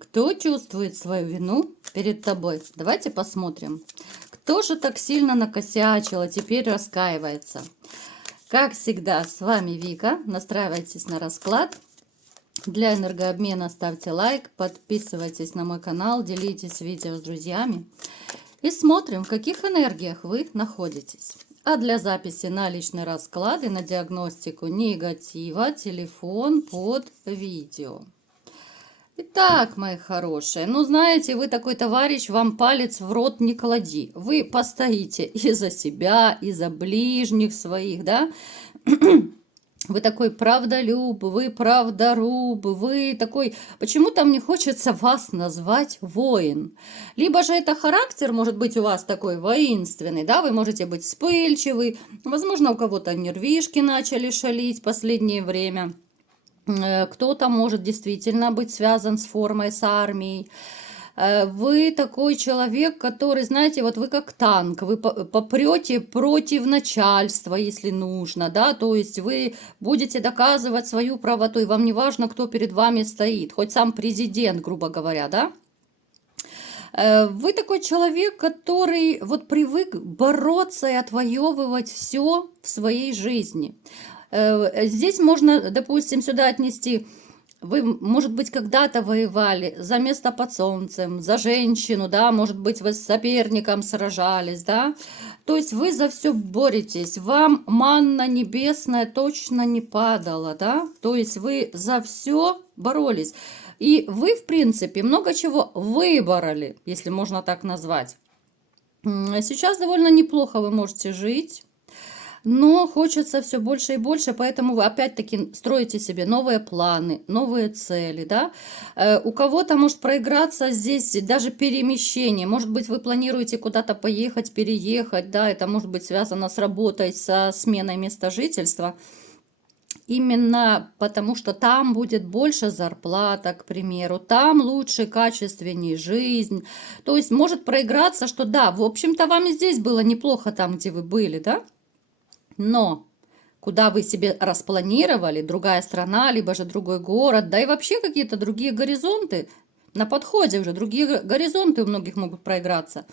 Кто чувствует свою вину перед тобой? Давайте посмотрим. Кто же так сильно накосячил, а теперь раскаивается? Как всегда, с вами Вика. Настраивайтесь на расклад. Для энергообмена ставьте лайк, подписывайтесь на мой канал, делитесь видео с друзьями. И смотрим, в каких энергиях вы находитесь. А для записи на личный расклад и на диагностику негатива телефон под видео. Итак, мои хорошие, ну знаете, вы такой товарищ, вам палец в рот не клади. Вы постоите и за себя, и за ближних своих, да? Вы такой правдолюб, вы правдоруб, вы такой... Почему-то мне хочется вас назвать воин. Либо же это характер может быть у вас такой воинственный, да? Вы можете быть вспыльчивый, возможно, у кого-то нервишки начали шалить в последнее время. Кто-то может действительно быть связан с формой, с армией. Вы такой человек, который, знаете, вот вы как танк, вы попрете против начальства, если нужно, да, то есть вы будете доказывать свою правоту, и вам не важно, кто перед вами стоит, хоть сам президент, грубо говоря, да. Вы такой человек, который вот привык бороться и отвоевывать все в своей жизни. Здесь можно, допустим, сюда отнести, вы, может быть, когда-то воевали за место под солнцем, за женщину, да, может быть, вы с соперником сражались, да, то есть вы за все боретесь, вам манна небесная точно не падала, да, то есть вы за все боролись, и вы, в принципе, много чего выбороли, если можно так назвать. Сейчас довольно неплохо вы можете жить. Но хочется все больше и больше, поэтому вы опять-таки строите себе новые планы, новые цели, да. У кого-то может проиграться здесь даже перемещение. Может быть, вы планируете куда-то поехать, переехать, да, это может быть связано с работой, со сменой места жительства. Именно потому, что там будет больше зарплата, к примеру, там лучше, качественнее жизнь. То есть может проиграться, что да, в общем-то, вам и здесь было неплохо там, где вы были, да. Но куда вы себе распланировали, другая страна, либо же другой город, да и вообще какие-то другие горизонты, на подходе уже другие горизонты у многих могут проиграться.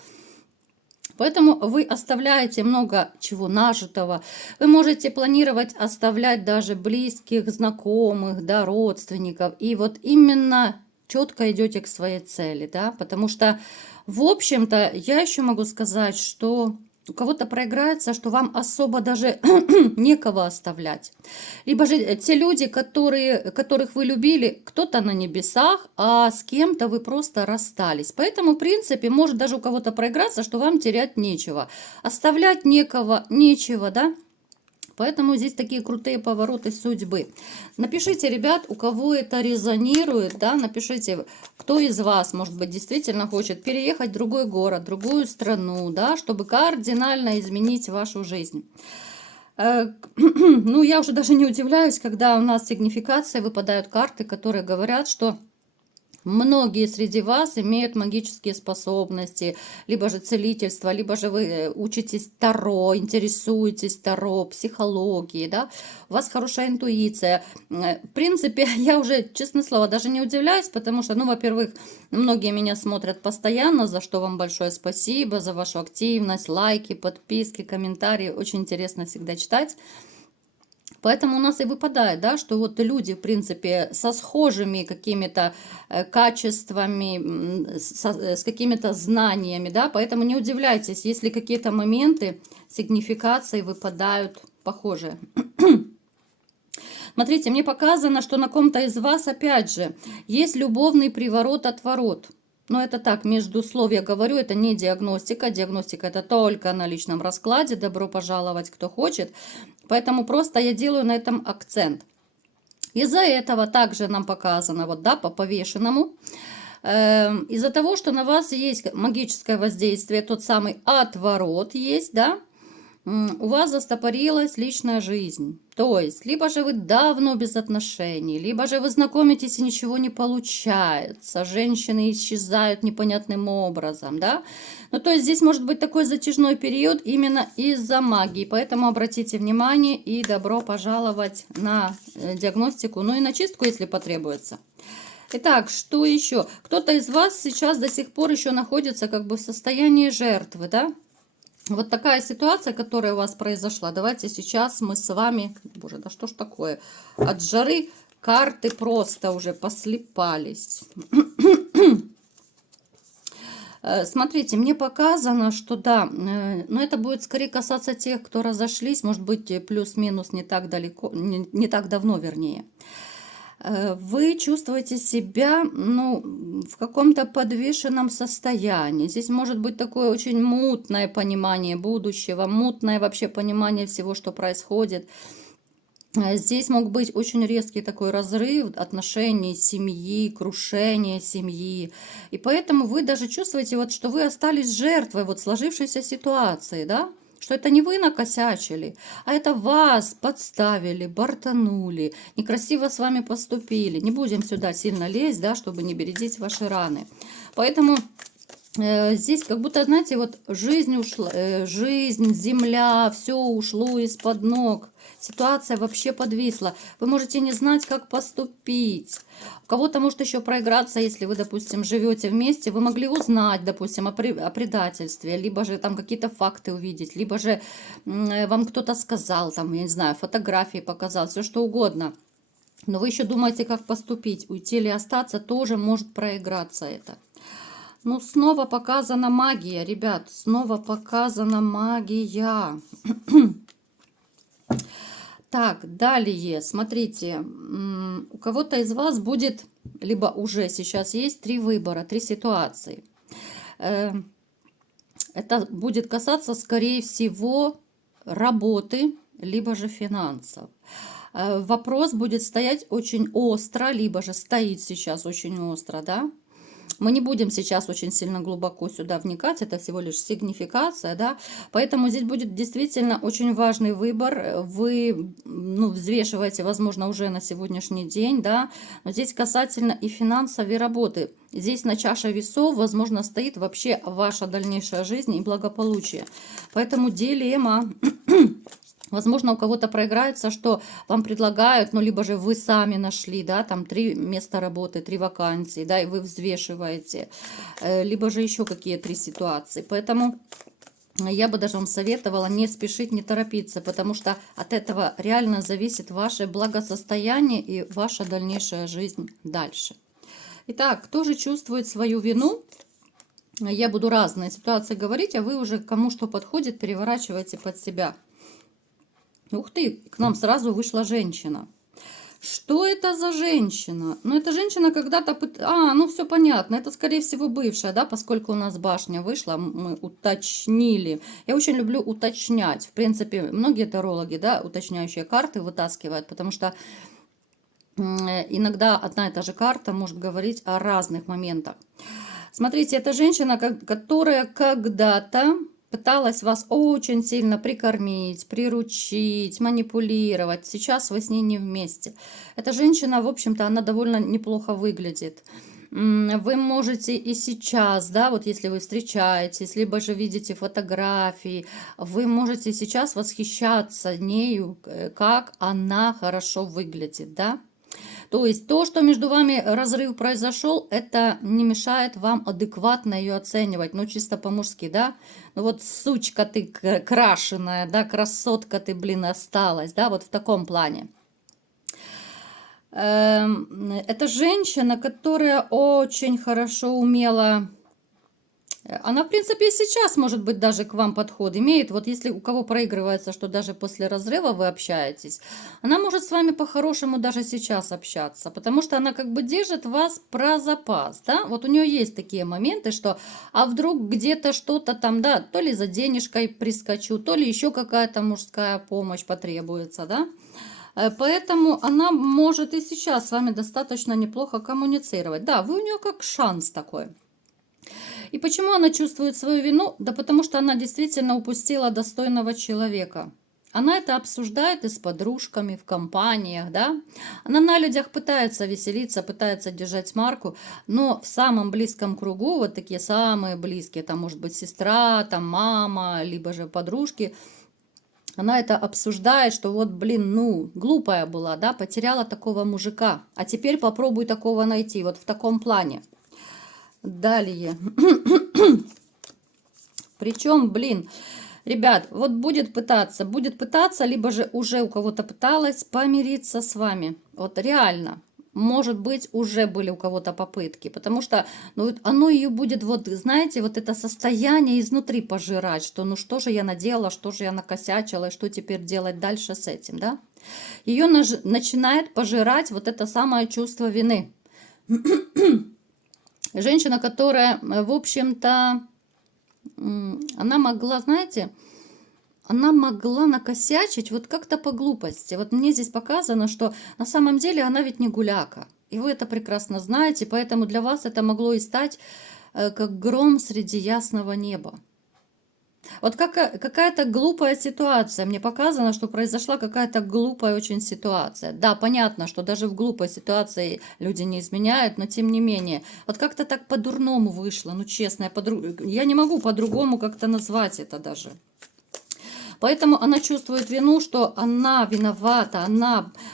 Поэтому вы оставляете много чего нажитого. Вы можете планировать оставлять даже близких, знакомых, да, родственников. И вот именно четко идете к своей цели, да, потому что, в общем-то, я еще могу сказать, что у кого-то проиграется, что вам особо даже некого оставлять. Либо же те люди, которых вы любили, кто-то на небесах, а с кем-то вы просто расстались. Поэтому, в принципе, может даже у кого-то проиграться, что вам терять нечего. Оставлять некого, нечего, да? Поэтому здесь такие крутые повороты судьбы. Напишите, ребят, у кого это резонирует, да, напишите, кто из вас, может быть, действительно хочет переехать в другой город, другую страну, да, чтобы кардинально изменить вашу жизнь. Ну, я уже даже не удивляюсь, когда у нас сигнификация выпадают карты, которые говорят, что многие среди вас имеют магические способности, либо же целительство, либо же вы учитесь таро, интересуетесь таро, психологией, да, у вас хорошая интуиция. В принципе, я уже, честное слово, даже не удивляюсь, потому что, ну, во-первых, многие меня смотрят постоянно, за что вам большое спасибо, за вашу активность, лайки, подписки, комментарии, очень интересно всегда читать. Поэтому у нас и выпадает, да, что вот люди, в принципе, со схожими какими-то качествами, с какими-то знаниями, да, поэтому не удивляйтесь, если какие-то моменты сигнификации выпадают похожие. Смотрите, мне показано, что на ком-то из вас, опять же, есть любовный приворот-отворот. Но это так, между слов я говорю, это не диагностика. Диагностика это только на личном раскладе. Добро пожаловать, кто хочет. Поэтому просто я делаю на этом акцент. Из-за этого также нам показано, вот, да, по повешенному. Из-за того, что на вас есть магическое воздействие, тот самый отворот есть, да, у вас застопорилась личная жизнь. То есть, либо же вы давно без отношений, либо же вы знакомитесь и ничего не получается. Женщины исчезают непонятным образом, да. Ну, то есть, здесь может быть такой затяжной период именно из-за магии. Поэтому обратите внимание и добро пожаловать на диагностику, ну и на чистку, если потребуется. Итак, что еще? Кто-то из вас сейчас до сих пор еще находится как бы в состоянии жертвы, да? Вот такая ситуация, которая у вас произошла. Давайте сейчас мы с вами... Боже, да что ж такое? От жары карты просто уже послипались. Смотрите, мне показано, что да, но это будет скорее касаться тех, кто разошлись, может быть, плюс-минус не так далеко, не так давно, вернее. Вы чувствуете себя, ну, в каком-то подвешенном состоянии. Здесь может быть такое очень мутное понимание будущего, мутное вообще понимание всего, что происходит. Здесь мог быть очень резкий такой разрыв отношений семьи, крушение семьи. И поэтому вы даже чувствуете, вот, что вы остались жертвой вот сложившейся ситуации, да? Что это не вы накосячили, а это вас подставили, бортанули, некрасиво с вами поступили. Не будем сюда сильно лезть, да, чтобы не бередить ваши раны. Поэтому здесь как будто, знаете, вот жизнь ушла, жизнь, земля, все ушло из-под ног. Ситуация вообще подвисла. Вы можете не знать, как поступить. У кого-то может еще проиграться, если вы, допустим, живете вместе. Вы могли узнать, допустим, о предательстве, либо же там какие-то факты увидеть, либо же вам кто-то сказал, там, я не знаю, фотографии показал, все что угодно. Но вы еще думаете, как поступить. Уйти или остаться, тоже может проиграться это. Ну, снова показана магия, ребят. Снова показана магия. Так, далее, смотрите. У кого-то из вас будет, либо уже сейчас есть 3 выбора, 3 ситуации. Это будет касаться, скорее всего, работы, либо же финансов. Вопрос будет стоять очень остро, либо же стоит сейчас очень остро, да? Мы не будем сейчас очень сильно глубоко сюда вникать, это всего лишь сигнификация, да, поэтому здесь будет действительно очень важный выбор, вы, ну, взвешиваете, возможно, уже на сегодняшний день, да, но здесь касательно и финансов, и работы. Здесь на чаше весов, возможно, стоит вообще ваша дальнейшая жизнь и благополучие, поэтому дилемма. Возможно, у кого-то проиграется, что вам предлагают, ну, либо же вы сами нашли, да, там 3 места работы, 3 вакансии, да, и вы взвешиваете, либо же еще какие 3 ситуации. Поэтому я бы даже вам советовала не спешить, не торопиться, потому что от этого реально зависит ваше благосостояние и ваша дальнейшая жизнь дальше. Итак, кто же чувствует свою вину? Я буду разные ситуации говорить, а вы уже кому что подходит, переворачивайте под себя. Ух ты, к нам сразу вышла женщина. Что это за женщина? Ну, это женщина когда-то... ну, все понятно. Это, скорее всего, бывшая, да, поскольку у нас башня вышла, мы уточнили. Я очень люблю уточнять. В принципе, многие тарологи, да, уточняющие карты вытаскивают, потому что иногда одна и та же карта может говорить о разных моментах. Смотрите, это женщина, которая когда-то пыталась вас очень сильно прикормить, приручить, манипулировать. Сейчас вы с ней не вместе. Эта женщина, в общем-то, она довольно неплохо выглядит. Вы можете и сейчас, да, вот если вы встречаетесь, либо же видите фотографии, вы можете сейчас восхищаться нею, как она хорошо выглядит, да. То есть то, что между вами разрыв произошел, это не мешает вам адекватно ее оценивать, ну чисто по-мужски, да. Ну вот сучка ты крашеная, да, красотка ты, блин, осталась, да, вот в таком плане. Это женщина, которая очень хорошо умела... Она, в принципе, и сейчас, может быть, даже к вам подход имеет. Вот если у кого проигрывается, что даже после разрыва вы общаетесь, она может с вами по-хорошему даже сейчас общаться, потому что она как бы держит вас про запас, да? Вот у нее есть такие моменты, что, а вдруг где-то что-то там, да, то ли за денежкой прискочу, то ли еще какая-то мужская помощь потребуется, да? Поэтому она может и сейчас с вами достаточно неплохо коммуницировать. Да, вы у нее как шанс такой. И почему она чувствует свою вину? Да потому что она действительно упустила достойного человека. Она это обсуждает и с подружками, в компаниях, да. Она на людях пытается веселиться, пытается держать марку, но в самом близком кругу, вот такие самые близкие, там может быть сестра, там мама, либо же подружки, Она это обсуждает, что вот, блин, ну, глупая была, да, потеряла такого мужика, а теперь попробуй такого найти, вот в таком плане. Далее. Причем, блин, ребят, вот будет пытаться, либо же уже у кого-то пыталась помириться с вами. Вот реально. Может быть, уже были у кого-то попытки, потому что ну, вот оно ее будет, вот, знаете, вот это состояние изнутри пожирать, что ну что же я наделала, что же я накосячила, и что теперь делать дальше с этим, да? Ее начинает пожирать вот это самое чувство вины. Женщина, которая, в общем-то, она могла, знаете, она могла накосячить вот как-то по глупости. Вот мне здесь показано, что на самом деле она ведь не гуляка. И вы это прекрасно знаете, поэтому для вас это могло и стать как гром среди ясного неба. Вот какая-то глупая ситуация. Мне показано, что произошла какая-то глупая очень ситуация. Да, понятно, что даже в глупой ситуации люди не изменяют, но тем не менее. Вот как-то так по-дурному вышло. Ну, честно, я не могу по-другому как-то назвать это даже. Поэтому она чувствует вину, что она виновата,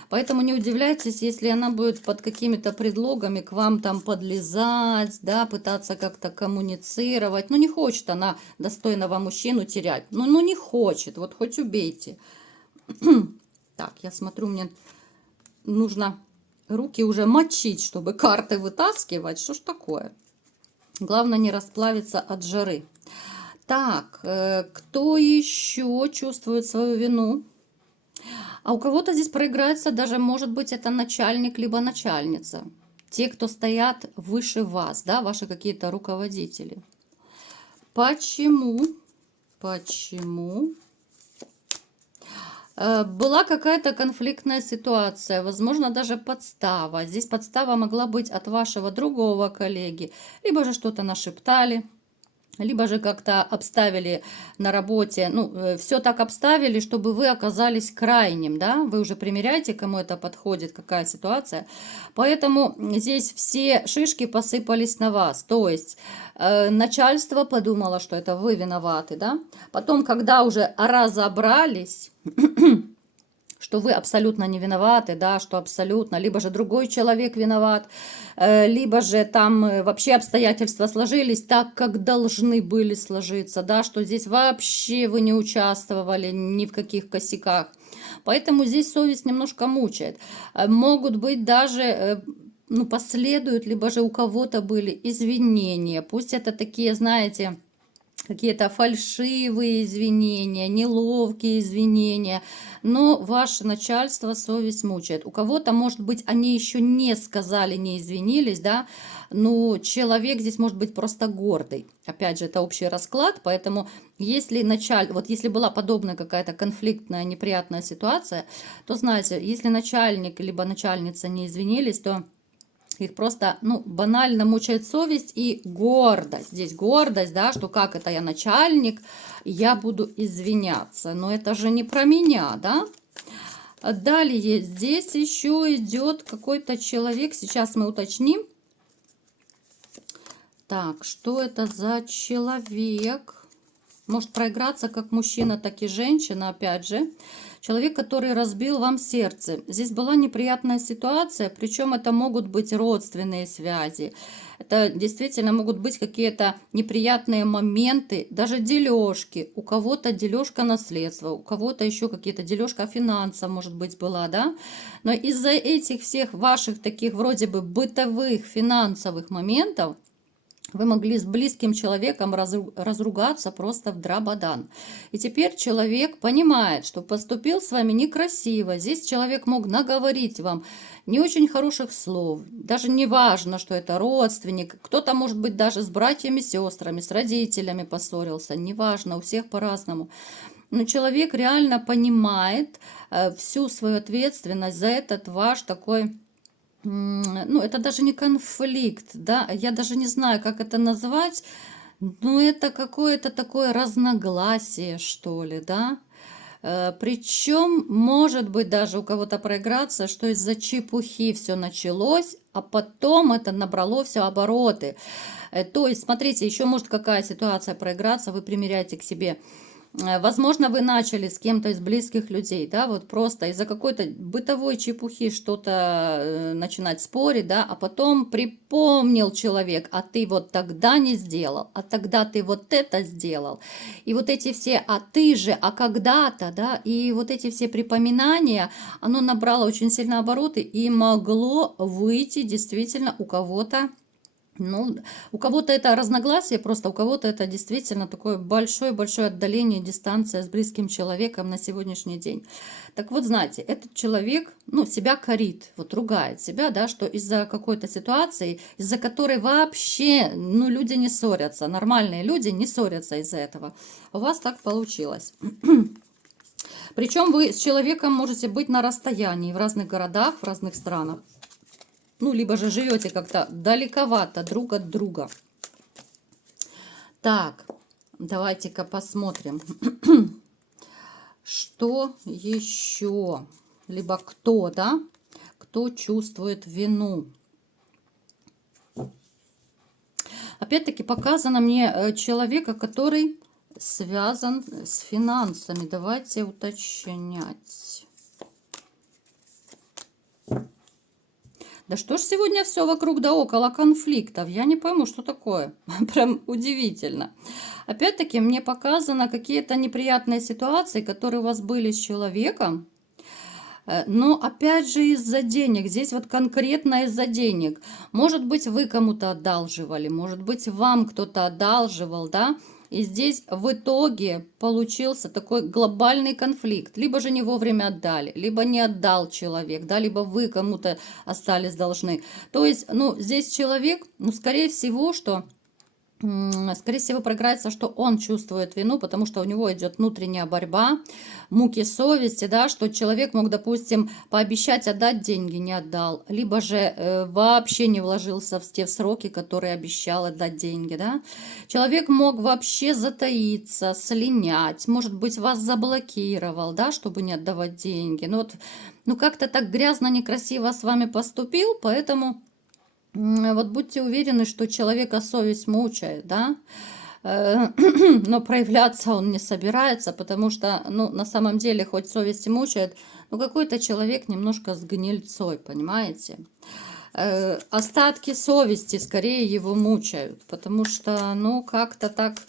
Поэтому не удивляйтесь, если она будет под какими-то предлогами к вам там подлезать, да, пытаться как-то коммуницировать. Ну, не хочет она достойного мужчину терять. Ну, не хочет, вот хоть убейте. Так, я смотрю, мне нужно руки уже мочить, чтобы карты вытаскивать. Что ж такое? Главное не расплавиться от жары. Так, кто еще чувствует свою вину? А у кого-то здесь проиграется даже, может быть, это начальник, либо начальница. Те, кто стоят выше вас, да, ваши какие-то руководители. Почему? Почему? Была какая-то конфликтная ситуация, возможно, даже подстава. Здесь подстава могла быть от вашего другого коллеги, либо же что-то нашептали, либо же как-то обставили на работе, ну, все так обставили, чтобы вы оказались крайним, да, вы уже примеряете, кому это подходит, какая ситуация, поэтому здесь все шишки посыпались на вас, то есть начальство подумало, что это вы виноваты, да, потом, когда уже разобрались, что вы абсолютно не виноваты, да, что абсолютно, либо же другой человек виноват, либо же там вообще обстоятельства сложились так, как должны были сложиться, да, что здесь вообще вы не участвовали ни в каких косяках. Поэтому здесь совесть немножко мучает. Могут быть даже ну, последуют, либо же у кого-то были извинения. Пусть это такие, знаете, какие-то фальшивые извинения, неловкие извинения, но ваше начальство совесть мучает. У кого-то, может быть, они еще не сказали, не извинились, да, но человек здесь может быть просто гордый. Опять же, это общий расклад, поэтому если вот если была подобная какая-то конфликтная, неприятная ситуация, то знаете, если начальник либо начальница не извинились, то их просто, ну, банально мучает совесть и гордость. Здесь гордость, да, что как это я начальник, я буду извиняться. Но это же не про меня, да? Далее здесь еще идет какой-то человек. Сейчас мы уточним. Так, что это за человек? Может проиграться как мужчина, так и женщина, опять же. Человек, который разбил вам сердце. Здесь была неприятная ситуация, причем это могут быть родственные связи. Это действительно могут быть какие-то неприятные моменты, даже дележки. У кого-то дележка наследства, у кого-то еще какие-то дележка финансов, может быть, была, да? Но из-за этих всех ваших таких вроде бы бытовых финансовых моментов вы могли с близким человеком разругаться просто в драбадан. И теперь человек понимает, что поступил с вами некрасиво. Здесь человек мог наговорить вам не очень хороших слов. Даже не важно, что это родственник. Кто-то, может быть, даже с братьями, сестрами, с родителями поссорился. Неважно, у всех по-разному. Но человек реально понимает всю свою ответственность за этот ваш такой... Ну, это даже не конфликт, да, я даже не знаю, как это назвать, но это какое-то такое разногласие, что ли, да. Причем, может быть, даже у кого-то проиграться, что из-за чепухи все началось, а потом это набрало все обороты. То есть, смотрите, еще может какая ситуация проиграться, вы примеряете к себе Возможно, вы начали с кем-то из близких людей, да, вот просто из-за какой-то бытовой чепухи что-то начинать спорить, да, а потом припомнил человек, а ты вот тогда не сделал, а тогда ты вот это сделал. И вот эти все «а ты же», «а когда-то», да, и вот эти все припоминания, оно набрало очень сильно обороты и могло выйти действительно у кого-то. Ну, у кого-то это разногласие, просто у кого-то это действительно такое большое-большое отдаление, дистанция с близким человеком на сегодняшний день. Так вот, знаете, этот человек, ну, себя корит, вот ругает себя, да, что из-за какой-то ситуации, из-за которой вообще, ну, люди не ссорятся, нормальные люди не ссорятся из-за этого. У вас так получилось. Причем вы с человеком можете быть на расстоянии в разных городах, в разных странах. Ну, либо же живете как-то далековато друг от друга. Так, давайте-ка посмотрим, что еще. Либо кто, да, кто чувствует вину. Опять-таки показано мне человека, который связан с финансами. Давайте уточнять. Да что ж сегодня все вокруг да около конфликтов? Я не пойму, что такое. Прям удивительно. Опять-таки мне показано какие-то неприятные ситуации, которые у вас были с человеком. Но опять же из-за денег. Здесь вот конкретно из-за денег. Может быть, вы кому-то одалживали, может быть, вам кто-то одалживал, да? И здесь в итоге получился такой глобальный конфликт. Либо же не вовремя отдали, либо не отдал человек, да, либо вы кому-то остались должны. То есть, ну, здесь человек, ну, скорее всего, проиграется, что он чувствует вину, потому что у него идет внутренняя борьба, муки совести, да, что человек мог, допустим, пообещать отдать деньги, не отдал, либо же вообще не вложился в те сроки, которые обещал отдать деньги, да. Человек мог вообще затаиться, слинять, может быть, вас заблокировал, да, чтобы не отдавать деньги. Ну вот, ну как-то так грязно, некрасиво с вами поступил, поэтому... Вот будьте уверены, что человека совесть мучает, да, но проявляться он не собирается, потому что, ну, на самом деле, хоть совесть и мучает, но какой-то человек немножко с гнильцой, понимаете? Остатки совести скорее его мучают, потому что, ну, как-то так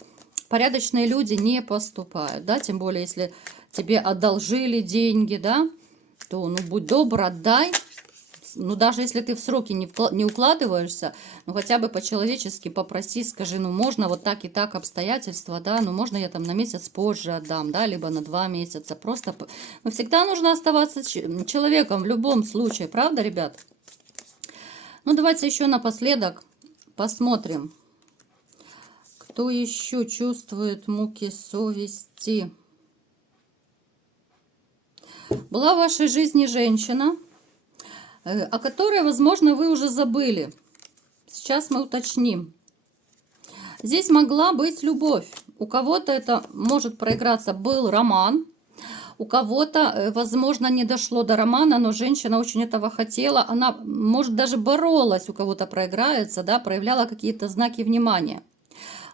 порядочные люди не поступают, да, тем более, если тебе одолжили деньги, да, то, ну, будь добр, отдай. Ну, даже если ты в сроки не укладываешься, ну, хотя бы по-человечески попроси, скажи, ну, можно вот так и так обстоятельства, да, ну, можно я там на месяц позже отдам, да, либо на 2 месяца. Просто, ну, всегда нужно оставаться человеком в любом случае, правда, ребят? Ну, давайте еще напоследок посмотрим, кто еще чувствует муки совести. Была в вашей жизни женщина, о которой, возможно, вы уже забыли. Сейчас мы уточним. Здесь могла быть любовь. У кого-то это может проиграться, был роман. У кого-то, возможно, не дошло до романа, но женщина очень этого хотела. Она, может, даже боролась, у кого-то проиграется, да, проявляла какие-то знаки внимания.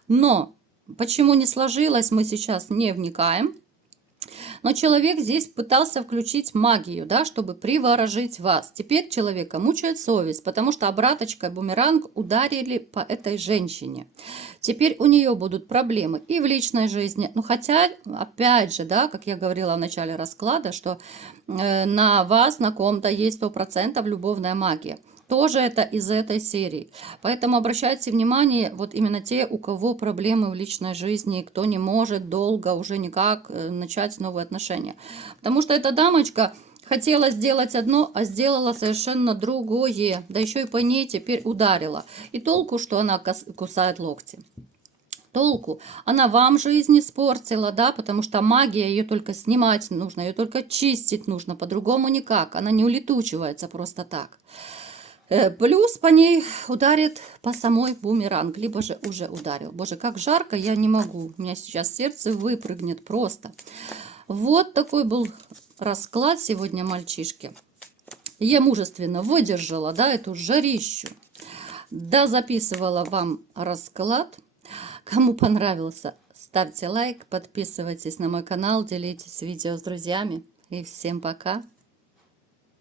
Но почему не сложилось, мы сейчас не вникаем. Но человек здесь пытался включить магию, да, чтобы приворожить вас. Теперь человека мучает совесть, потому что обраточкой бумеранг ударили по этой женщине. Теперь у нее будут проблемы и в личной жизни. Ну, хотя, опять же, да, как я говорила в начале расклада, что на вас, на ком-то есть 100% любовная магия. Тоже это из этой серии. Поэтому обращайте внимание, вот именно те, у кого проблемы в личной жизни, кто не может долго уже никак начать новые отношения. Потому что эта дамочка хотела сделать одно, а сделала совершенно другое. Да еще и по ней теперь ударила. И толку, что она кусает локти. Толку. Она вам жизнь испортила, да, потому что магия, ее только снимать нужно, ее только чистить нужно, по-другому никак. Она не улетучивается просто так. Плюс по ней ударит по самой бумеранг, либо же уже ударил. Боже, как жарко, я не могу. У меня сейчас сердце выпрыгнет просто. Вот такой был расклад сегодня, мальчишки. Я мужественно выдержала, да, эту жарищу. Да, записывала вам расклад. Кому понравился, ставьте лайк, подписывайтесь на мой канал, делитесь видео с друзьями. И всем пока!